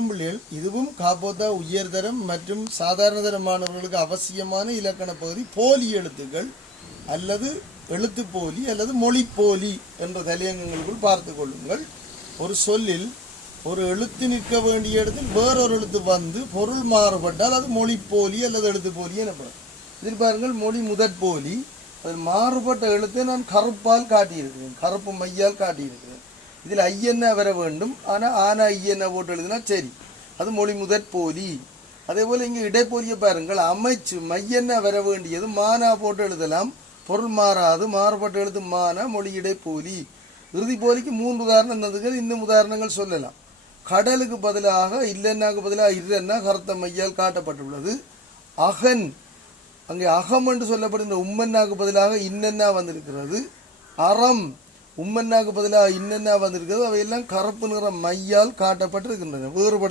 பிள்ளைகள் இதுவும் காப்போத்தா உயர்தரம் மற்றும் சாதாரண தர மாணவர்களுக்கு அவசியமான இலக்கண பகுதி போலி எழுத்துக்கள் அல்லது எழுத்து போலி அல்லது மொழி போலி என்ற தலையங்கங்களுக்குள் பார்த்து கொள்ளுங்கள். ஒரு சொல்லில் ஒரு எழுத்து நிற்க வேண்டிய இடத்தில் வேறொரு எழுத்து வந்து பொருள் மாறுபட்டால் அது மொழி போலி அல்லது எழுத்து போலி எனப்படும். இதில் பாருங்கள், மொழி முதற் போலி. அதில் மாறுபட்ட எழுத்தை நான் கருப்பால் காட்டியிருக்கிறேன், கருப்பு மையால் காட்டியிருக்கிறேன். இதில் ஐயன்னா வர வேண்டும், ஆனால் ஆனா ஐயன்னா போட்டு எழுதுனா சரி, அது மொழி முதற் போலி. அதே போல் இங்கே இடைப்போலியை பாருங்கள், அமைச்சு மையன்னா வர வேண்டியது மானா போட்டு எழுதலாம், பொருள் மாறாது, மாறுபட்ட எழுத்து மானா, மொழி இடைப்போலி. இறுதி போலிக்கு 3 உதாரணம் தந்துகள், இன்னும் உதாரணங்கள் சொல்லலாம். கடலுக்கு பதிலாக இல்லைன்னாக்கு பதிலாக இல்லைன்னா கருத்த மையால் காட்டப்பட்டுள்ளது. அகன், அங்கே அகம் என்று சொல்லப்படுகின்ற உம்மன்னாக்கு பதிலாக இன்னென்னா வந்திருக்கிறது. அறம், உம்மன்னாக்கு பதிலாக இன்னென்னா வந்திருக்கிறது. அவையெல்லாம் கருப்பு நிற மையால் காட்டப்பட்டிருக்கின்றன. வேறுபட